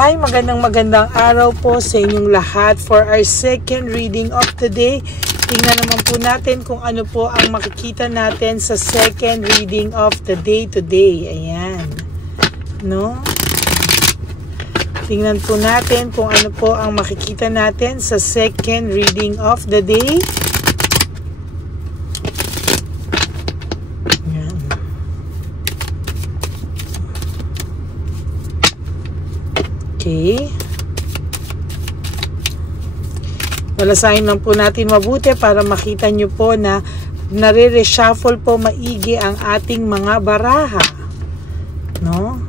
Hi, magandang araw po sa inyong lahat. For our second reading of the day, tingnan naman po natin kung ano po ang makikita natin sa second reading of the day today. Ayan. No? Tingnan po natin kung ano po ang makikita natin sa second reading of the day. Okay. Balasahin lang po natin mabuti para makita nyo po na nare-reshuffle po maigi ang ating mga baraha. No?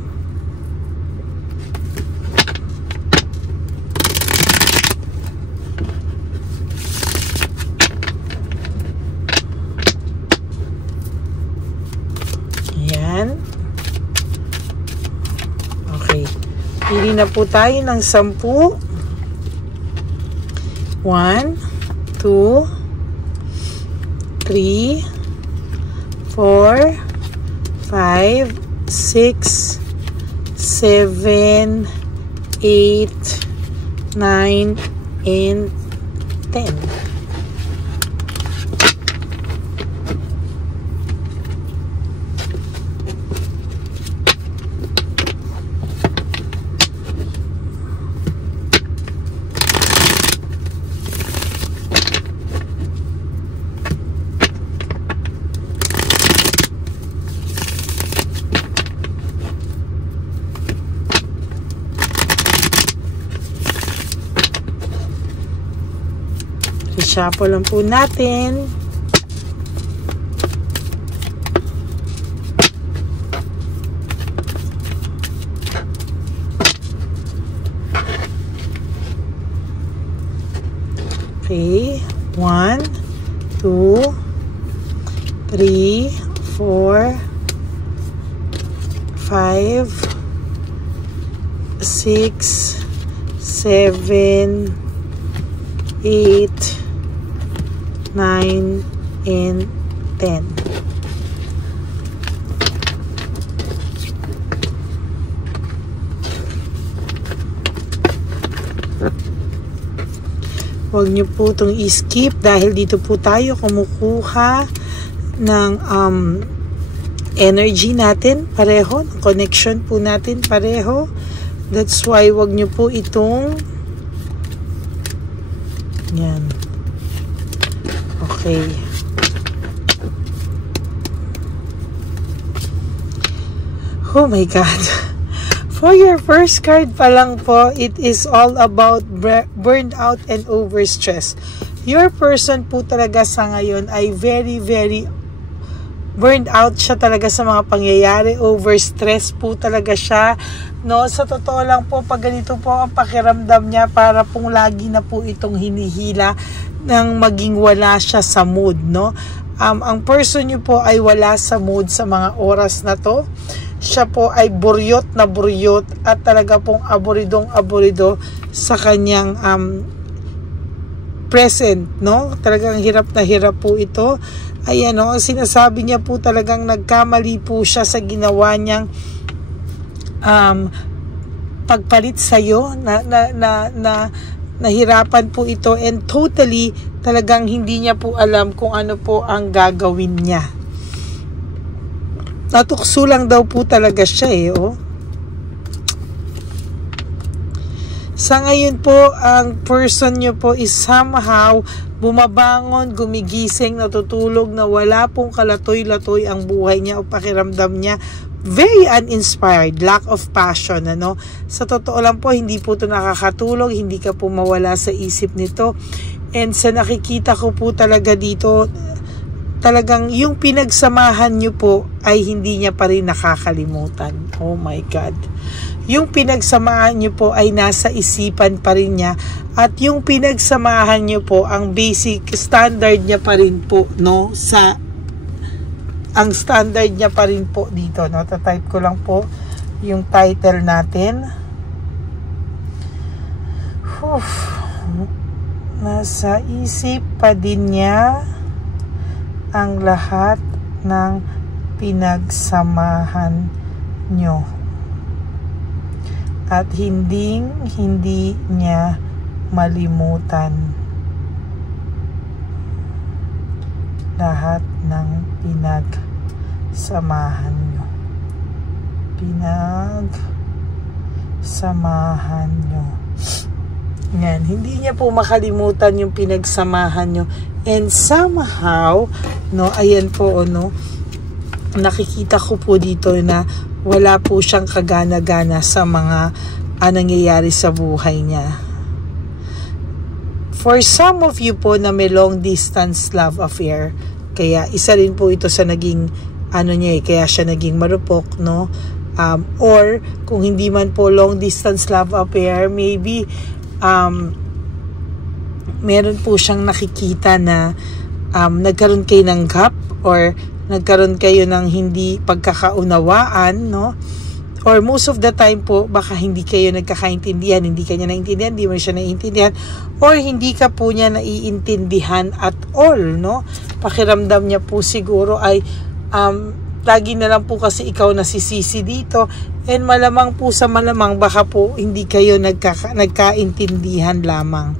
Ayan. Okay. Pili na po tayo ng 10. 1, 2, 3, 4, 5, 6, 7, 8, 9, and 10. Shuffle lang po natin. Okay. 1, 2, 3, 4, 5, 6, 7, 8, 9, and 10. Huwag niyo po itong i-skip dahil dito po tayo kumukuha ng energy natin pareho, connection po natin pareho. That's why huwag niyo po itong yan. Okay. Oh my God. For your first card pa lang po, it is all about burned out and overstress. Your person po talaga sa ngayon ay very burned out siya talaga sa mga pangyayari. Overstress po talaga siya. No, sa totoo lang po, pag ganito po ang pakiramdam niya, para pong lagi na po itong hinihila nang maging wala siya sa mood, no? Ang person niyo po ay wala sa mood sa mga oras na to. Siya po ay buryot na buryot at talaga pong aburido sa kanyang present, no? Talagang hirap na hirap po ito. Ayan, no? Sinasabi niya po talagang nagkamali po siya sa ginawa niyang pagpalit sa'yo, nahirapan po ito, and totally talagang hindi niya po alam kung ano po ang gagawin niya. Natukso lang daw po talaga siya oh. Sa ngayon po, ang person niyo po is somehow bumabangon, gumigising, natutulog na wala pong kalatoy-latoy ang buhay niya o pakiramdam niya. Very uninspired, lack of passion, ano? Sa totoo lang po, hindi po ito nakakatulog, hindi ka po mawala sa isip nito. And sa nakikita ko po talaga dito, talagang yung pinagsamahan nyo po ay hindi niya pa rin nakakalimutan. Oh my God. Yung pinagsamahan nyo po ay nasa isipan pa rin niya, at yung pinagsamahan nyo po, ang basic standard niya pa rin po, no? Ang standard niya pa rin po dito, no? Tatype ko lang po yung title natin. Nasa isip pa din niya ang lahat ng pinagsamahan nyo. at hindi niya malimutan lahat ng pinagsamahan nyo. Pinagsamahan nyo. Yan, hindi niya po makalimutan yung pinagsamahan nyo. And somehow, no, ayan po, no, nakikita ko po dito na wala po siyang kagana-gana sa mga nangyayari sa buhay niya. For some of you po na may long distance love affair, kaya isa rin po ito sa naging kaya siya naging marupok, no? Or kung hindi man po long distance love affair, maybe meron po siyang nakikita na nagkaroon kayo ng gap or nagkaroon kayo ng hindi pagkakaunawaan, no? Or most of the time po, baka hindi kayo nagkakaintindihan, hindi kanya naintindihan, hindi mo siya naiintindihan, or hindi ka po niya naiintindihan at all, no? Pakiramdam niya po siguro ay lagi na lang po kasi ikaw nasisisi dito, and malamang po sa malamang baka po hindi kayo nagkaintindihan lamang.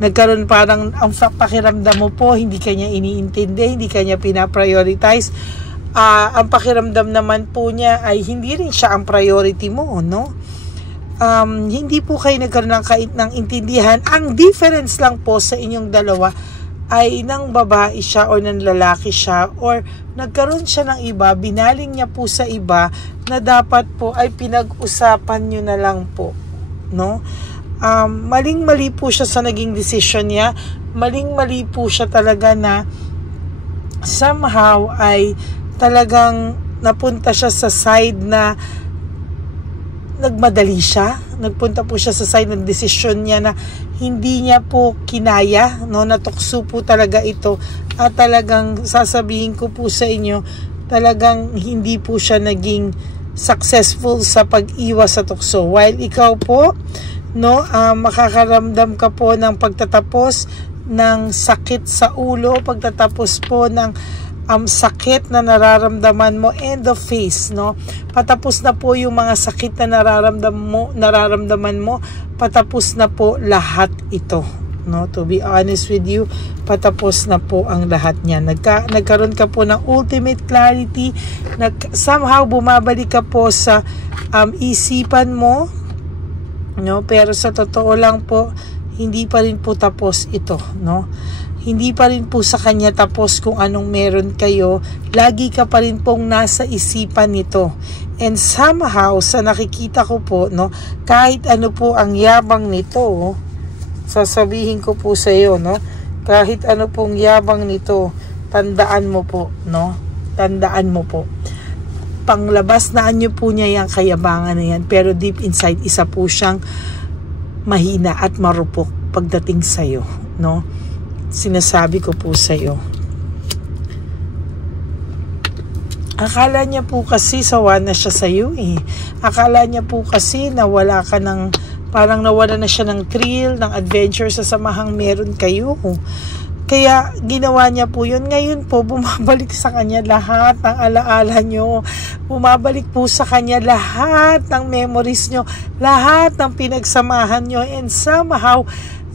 Nagkaroon parang ang pakiramdam mo po, hindi kanya iniintindi, hindi kanya pinaprioritize. Ang pakiramdam naman po niya ay hindi rin siya ang priority mo, no? Hindi po kayo nagkaroon ng intindihan. Ang difference lang po sa inyong dalawa ay ng babae siya o ng lalaki siya, or nagkaroon siya ng iba, binaling niya po sa iba na dapat po ay pinag-usapan nyo na lang po, no? Maling-mali po siya sa naging decision niya. Maling-mali po siya talaga na somehow ay talagang napunta siya sa side na nagmadali siya. Nagpunta po siya sa side ng desisyon niya na hindi niya po kinaya, no? Natukso po talaga ito. At talagang sasabihin ko po sa inyo, talagang hindi po siya naging successful sa pag-iwas sa tukso. While ikaw po, no, makakaramdam ka po ng pagtatapos ng sakit sa ulo, pagtatapos po ng sakit na nararamdaman mo and the face, no? Patapos na po yung mga sakit na nararamdaman mo, patapos na po lahat ito, no? To be honest with you, patapos na po ang lahat niya. Nagkaroon ka po ng ultimate clarity, somehow bumabalik ka po sa isipan mo, no? Pero sa totoo lang po, hindi pa rin po tapos ito, no? Hindi pa rin po sa kanya tapos kung anong meron kayo. Lagi ka pa rin pong nasa isipan nito. And somehow, sa nakikita ko po, no, kahit ano po ang yabang nito, sasabihin ko po sa iyo, no, kahit ano pong yabang nito, tandaan mo po, no, tandaan mo po. Panglabas na anyo po niya yung kayabangan na yan, pero deep inside, isa po siyang mahina at marupok pagdating sa iyo, no? Sinasabi ko po sa iyo. Akala niya po kasi sawa na siya sa iyo eh. Akala niya po kasi na wala ka ng, parang nawala na siya ng thrill, ng adventure sa samahang meron kayo. Kaya ginawa niya po yun. Ngayon po, bumabalik sa kanya lahat ng alaala nyo. Bumabalik po sa kanya lahat ng memories nyo. Lahat ng pinagsamahan nyo. And somehow,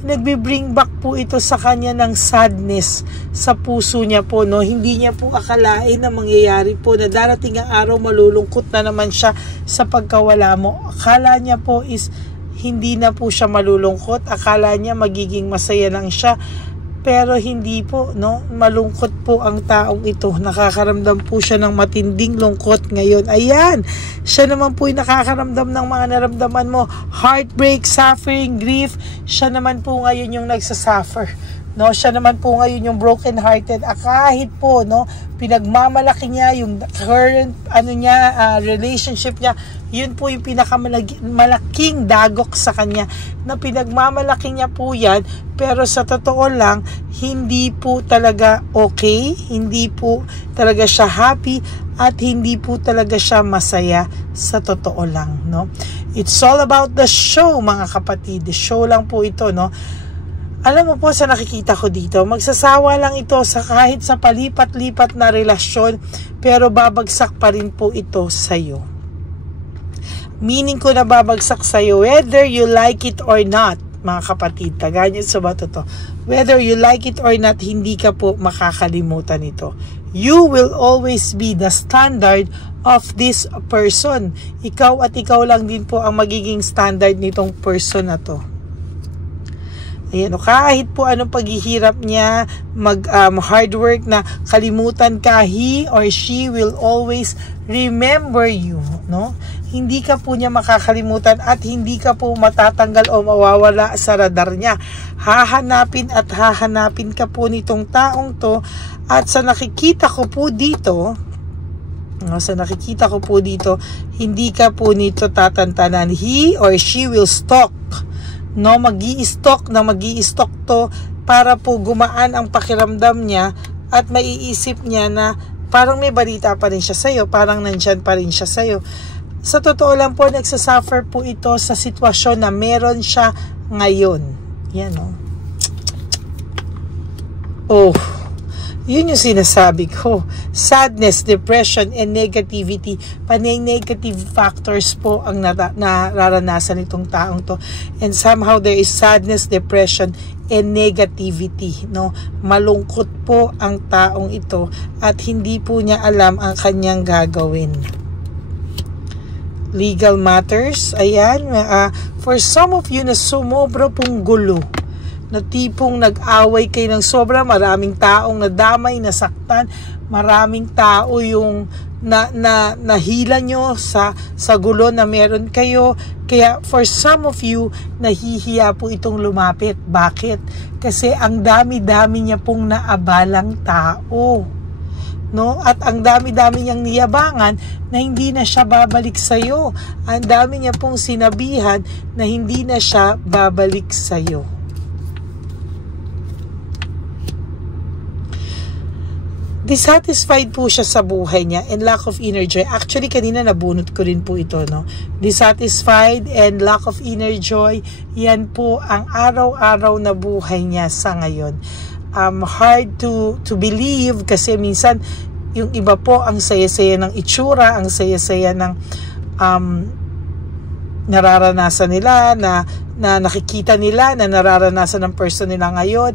nagbe-bring back po ito sa kanya ng sadness sa puso niya po, no? Hindi niya po akalain na mangyayari po na darating ang araw malulungkot na naman siya sa pagkawala mo. Akala niya po is hindi na po siya malulungkot. Akala niya magiging masaya lang siya. Pero hindi po, no? Malungkot po ang taong ito. Nakakaramdam po siya ng matinding lungkot ngayon. Ayan, siya naman po yung nakakaramdam ng mga naramdaman mo. Heartbreak, suffering, grief. Siya naman po ngayon yung nagsasuffer. No, siya naman po ngayon yung broken hearted. Kahit po, no, pinagmamalaki niya yung current relationship niya, yun po yung pinakamalaking dagok sa kanya, na pinagmamalaki niya po yan, pero sa totoo lang, hindi po talaga okay, hindi po talaga siya happy, at hindi po talaga siya masaya sa totoo lang, no? It's all about the show, mga kapatid. The show lang po ito, no? Alam mo po, sa nakikita ko dito, magsasawa lang ito sa kahit sa palipat-lipat na relasyon, pero babagsak pa rin po ito sa'yo. Meaning ko na babagsak sa'yo, whether you like it or not, mga kapatid, taganyan sa bato to. Whether you like it or not, hindi ka po makakalimutan ito. You will always be the standard of this person. Ikaw at ikaw lang din po ang magiging standard nitong person na to. Ayan, kahit po anong paghihirap niya, hard work na kalimutan ka, he or she will always remember you, no? Hindi ka po niya makakalimutan at hindi ka po matatanggal o mawawala sa radar niya. Hahanapin at hahanapin ka po nitong taong to, at sa nakikita ko po dito, hindi ka po nito tatantanan. He or she will stalk. No, mag-i-stalk to para po gumaan ang pakiramdam niya at maiisip niya na parang may balita pa rin siya sa'yo, parang nandyan pa rin siya sa'yo. Sa totoo lang po, nagsasuffer po ito sa sitwasyon na meron siya ngayon. Yan, no? Oh, yun yung sinasabi ko. Sadness, depression, and negativity. Panay negative factors po ang nararanasan itong taong to. And somehow there is sadness, depression, and negativity. No? Malungkot po ang taong ito at hindi po niya alam ang kanyang gagawin. Legal matters. Ayan. For some of you na sumobra pong gulo, na tipong nag-away kayo ng sobra, maraming taong nadamay, nasaktan, maraming tao yung nahila nyo sa gulo na meron kayo. Kaya for some of you, nahihiya po itong lumapit. Bakit? Kasi ang dami-dami niya pong naabalang tao. No? At ang dami-dami niyang niyabangan na hindi na siya babalik sa'yo. Ang dami niya pong sinabihan na hindi na siya babalik sa'yo. Dissatisfied po siya sa buhay niya and lack of inner joy. Actually, kanina nabunot ko rin po ito, no? Dissatisfied and lack of inner joy, yan po ang araw-araw na buhay niya sa ngayon. Hard to believe kasi minsan yung iba po ang saya-saya ng itsura, ang saya-saya ng nararanasan nila, na nakikita nila, na nararanasan ng person nila ngayon.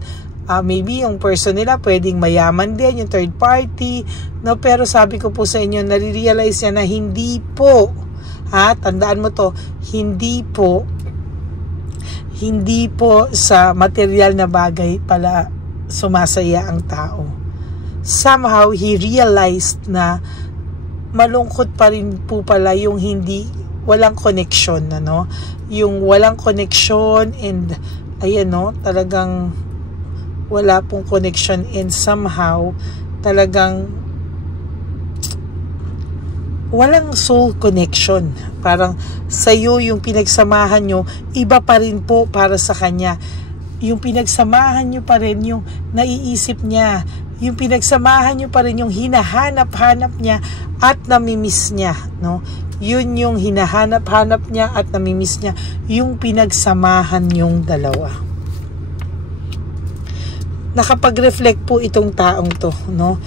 Maybe yung person nila pwedeng mayaman din, yung third party, no? Pero sabi ko po sa inyo, nare-realize niya na hindi po, tandaan mo to, hindi po sa material na bagay pala sumasaya ang tao. Somehow he realized na malungkot pa rin po pala yung walang connection, ano? Yung walang connection and ayan, no, talagang wala pong connection and somehow talagang walang soul connection. Parang sa'yo yung pinagsamahan nyo, iba pa rin po para sa kanya. Yung pinagsamahan nyo pa rin yung naiisip niya. Yung pinagsamahan nyo pa rin yung hinahanap-hanap niya at namimiss niya. No? Yun yung hinahanap-hanap niya at namimiss niya. Yung pinagsamahan yung dalawa. Nakapag-reflect po itong taong to, no?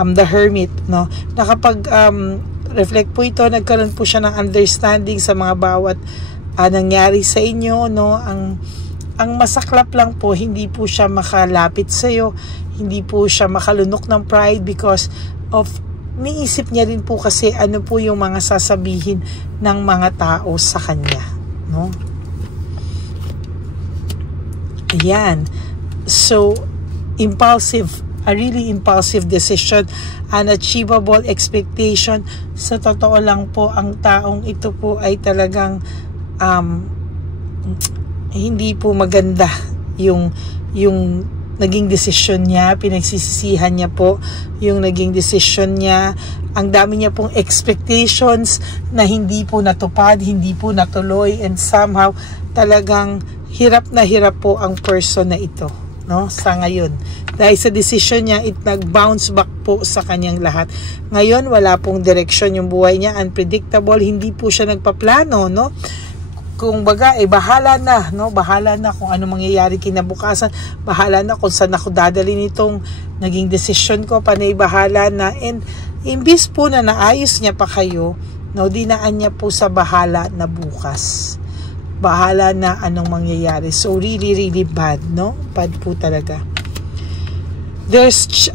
The hermit, no? Nakapag-reflect po ito, nagkaroon po siya ng understanding sa mga bawat nangyari sa inyo, no? Ang masaklap lang po, hindi po siya makalapit sa iyo, hindi po siya makalunok ng pride because of niisip niya rin po kasi ano po yung mga sasabihin ng mga tao sa kanya, no? Ayan. So, impulsive, a really impulsive decision, unachievable expectation. Sa totoo lang po, ang taong ito po ay talagang hindi po maganda yung naging desisyon niya, pinagsisisihan niya po yung naging desisyon niya. Ang dami niya pong expectations na hindi po natupad, hindi po natuloy, and somehow talagang hirap na hirap po ang person na ito, no, sa ngayon. Dahil sa decision niya, it nag-bounce back po sa kanyang lahat. Ngayon, wala pong direction yung buhay niya, unpredictable, hindi po siya nagpaplano, no? Kung baga, bahala na, no? Bahala na kung ano mangyayari kinabukasan, bahala na kung saan ako dadalhin itong naging decision ko, panay bahala na. And imbis po na naayos niya pa kayo, No, dinaan niya po sa bahala na bukas. Bahala na anong mangyayari. So really bad, no? Bad po talaga. There's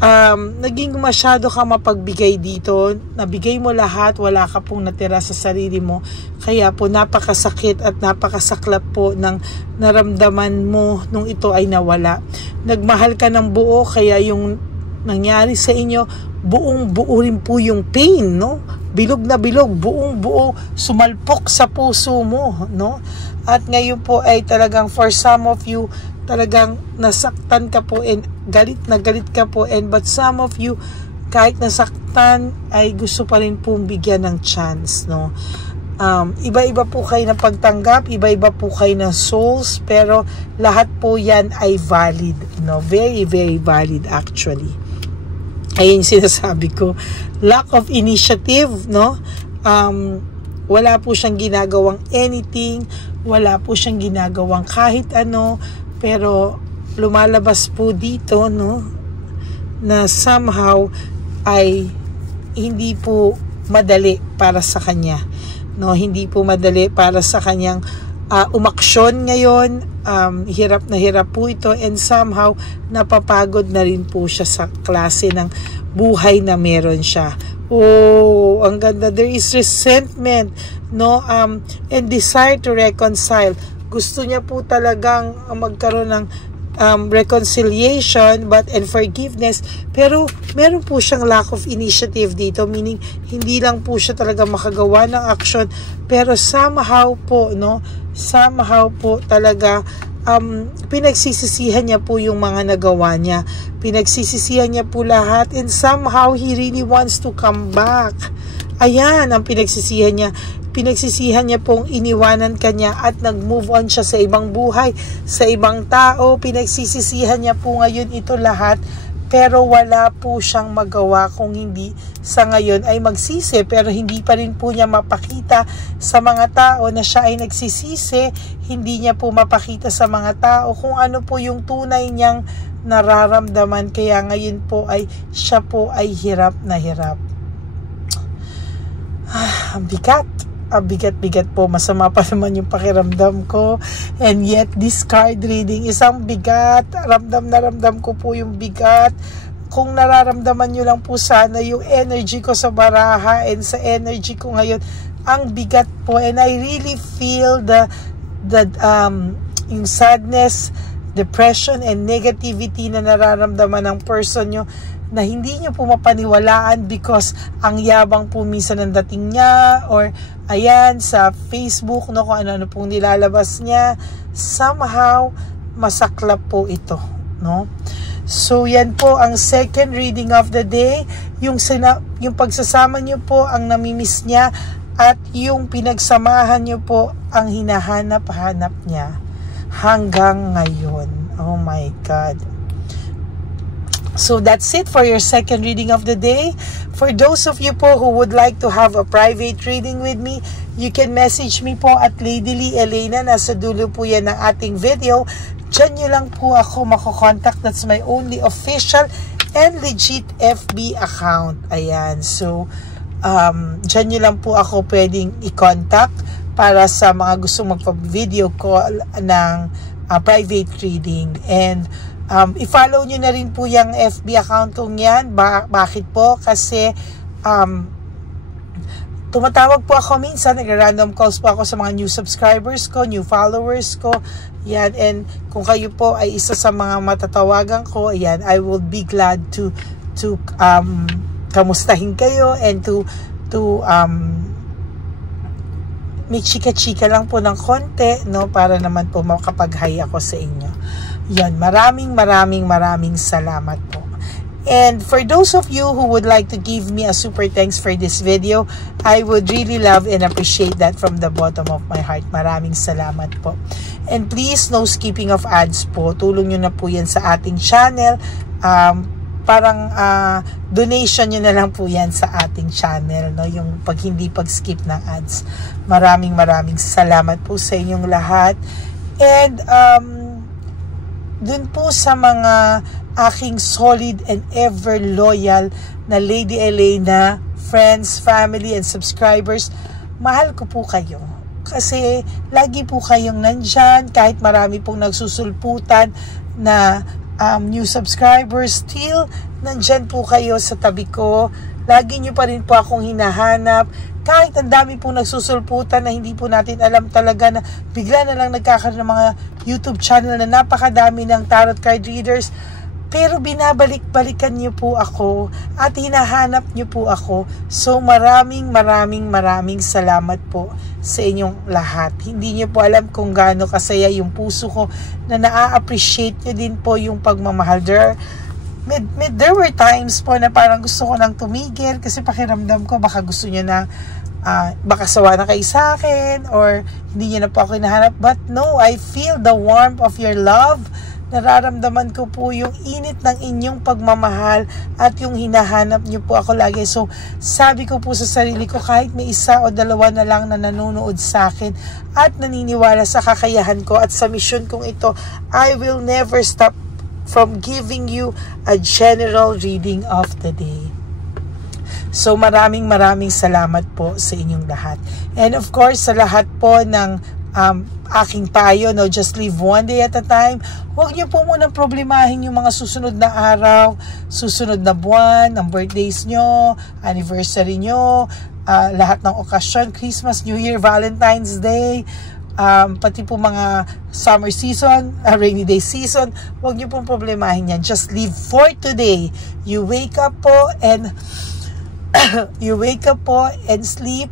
naging masyado ka mapagbigay dito. Nabigay mo lahat, wala ka pong natira sa sarili mo. Kaya po napakasakit at napakasaklap po ng naramdaman mo nung ito ay nawala. Nagmahal ka ng buo, kaya yung nangyari sa inyo, buong-buo rin po yung pain, no? Bilog na bilog, buong-buo, sumalpok sa puso mo, no? At ngayon po ay talagang for some of you, talagang nasaktan ka po and galit na galit ka po, and but some of you, kahit nasaktan, ay gusto pa rin pong bigyan ng chance, no? Iba-iba po kayo ng pagtanggap, iba-iba po kayo ng souls, pero lahat po yan ay valid, no? Very valid actually. Ayun sinasabi ko, lack of initiative, no? Wala po siyang ginagawang anything, wala po siyang ginagawang kahit ano, pero lumalabas po dito, no, na somehow ay hindi po madali para sa kanya, no? Hindi po madali para sa kanyang umaksyon ngayon. Hirap na hirap po ito, and somehow napapagod na rin po siya sa klase ng buhay na meron siya. Oh, ang ganda. There is resentment, no? And desire to reconcile. Gusto niya po talagang magkaroon ng reconciliation and forgiveness, pero meron po siyang lack of initiative dito, meaning hindi lang po siya talaga makagawa ng action, pero somehow po, no, somehow po talaga pinagsisisihan niya po yung mga nagawa niya, pinagsisisihan niya po lahat, and somehow he really wants to come back. Ayan ang pinagsisihan niya. Pinagsisihan niya pong iniwanan ka niya at nag-move on siya sa ibang buhay, sa ibang tao. Pinagsisisihan niya po ngayon ito lahat, pero wala po siyang magawa kung hindi sa ngayon ay magsisi, pero hindi pa rin po niya mapakita sa mga tao na siya ay nagsisisi. Hindi niya po mapakita sa mga tao kung ano po yung tunay niyang nararamdaman, kaya ngayon po ay siya po ay hirap na hirap. Ang bigat. Bigat po, masama pa naman yung pakiramdam ko, and yet this card reading is ang bigat. Ramdam na ramdam ko po yung bigat. Kung nararamdaman nyo lang po sana yung energy ko sa baraha and sa energy ko ngayon, ang bigat po, and I really feel yung sadness, depression, and negativity na nararamdaman ng person nyo, na hindi nyo po mapaniwalaan because ang yabang po minsan ng dating niya, or ayan sa Facebook, no, kung ano-ano pong nilalabas niya. Somehow masaklap po ito, no? So yan po ang second reading of the day, yung pagsasama nyo po ang namimiss niya, at yung pinagsamahan nyo po ang hinahanap-hanap niya hanggang ngayon. Oh my God. So that's it for your second reading of the day. For those of you po who would like to have a private reading with me, you can message me po at Lady Lee Elena. Nasa dulo po yan ng ating video. Diyan nyo lang po ako makokontak. That's my only official and legit FB account. Ayan. So, diyan nyo lang po ako pwedeng i-contact para sa mga gustong magpa-video call ng private reading. And i-follow nyo na rin po yung FB account kong yan. Bakit po? Kasi tumatawag po ako minsan, nag-random calls po ako sa mga new subscribers ko, new followers ko. Yan, and kung kayo po ay isa sa mga matatawagan ko, ayan, I will be glad to kamustahin kayo and to may chika-chika lang po ng konti, no, para naman po makapag-hi ako sa inyo. Yan, maraming salamat po. And for those of you who would like to give me a super thanks for this video, I would really love and appreciate that from the bottom of my heart. Maraming salamat po. And please, no skipping of ads po. Tulong nyo na po yan sa ating channel. Parang donation nyo na lang po yan sa ating channel, no? Yung hindi pag-skip ng ads. Maraming salamat po sa inyong lahat. And dun po sa mga aking solid and ever loyal na Lady Elena, friends, family, and subscribers, mahal ko po kayo. Kasi lagi po kayong nandyan, kahit marami pong nagsusulputan na new subscribers, still nandyan po kayo sa tabi ko. Lagi nyo pa rin po akong hinahanap. Kahit ang dami pong nagsusulputan na hindi po natin alam talaga na bigla na lang nagkakaroon ng mga YouTube channel na napakadami ng tarot card readers. Pero binabalik-balikan nyo po ako at hinahanap nyo po ako. So maraming salamat po sa inyong lahat. Hindi nyo po alam kung gaano kasaya yung puso ko na naa-appreciate nyo din po yung pagmamahal. There were times po na parang gusto ko nang tumigil kasi pakiramdam ko baka gusto nyo na baka sawa na kayo sa akin or hindi nyo na po ako hinahanap. But no, I feel the warmth of your love. Nararamdaman ko po yung init ng inyong pagmamahal at yung hinahanap nyo po ako lagi. So, sabi ko po sa sarili ko, kahit may isa o dalawa na lang na nanonood sa akin at naniniwala sa kakayahan ko at sa mission kong ito, I will never stop from giving you a general reading of the day. So, maraming salamat po sa inyong lahat. And of course, sa lahat po ng aking payo, no, just live one day at a time. Huwag niyo po munang problemahin yung mga susunod na araw, susunod na buwan, ng birthdays nyo, anniversary nyo, lahat ng okasyon, Christmas, New Year, Valentine's Day, pati po mga summer season, rainy day season. Huwag niyo pong problemahin yan. Just live for today. You wake up po and sleep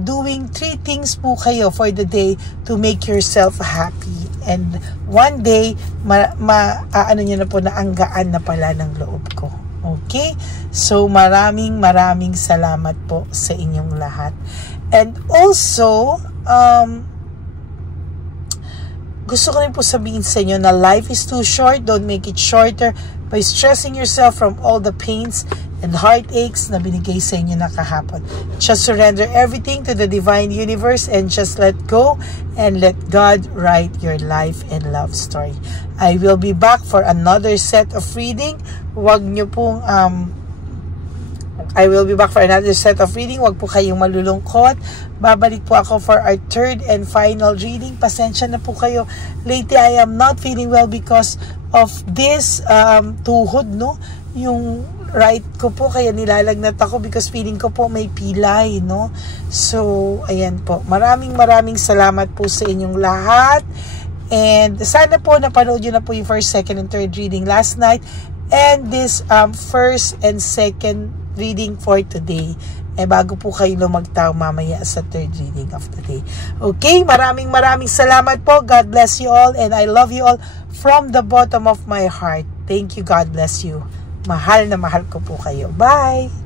doing 3 things po kayo for the day to make yourself happy. And one day, ano nyo na po na ang gaan na pala ng loob ko. Okay? So, maraming salamat po sa inyong lahat. And also, gusto ko rin po sabihin sa inyo na life is too short. Don't make it shorter by stressing yourself from all the pains and heartaches na binigay sa inyo na kahapon. Just surrender everything to the divine universe and just let go and let God write your life and love story. I will be back for another set of reading. Huwag nyo pong I will be back for another set of reading. Huwag po kayong malulungkot. Babalik po ako for our third and final reading. Pasensya na po kayo. Lately, I am not feeling well because of this tuhod, no? Yung right ko po, kaya nilalagnat ako because feeling ko po may pilay, no? So, ayan po. Maraming salamat po sa inyong lahat. And sana po napanood nyo na po yung first, second, and third reading last night. And this first and second reading for today. Bago po kayo lumagtaw mamaya sa third reading of the day. Okay, maraming salamat po. God bless you all and I love you all from the bottom of my heart. Thank you. God bless you. Mahal na mahal ko po kayo. Bye!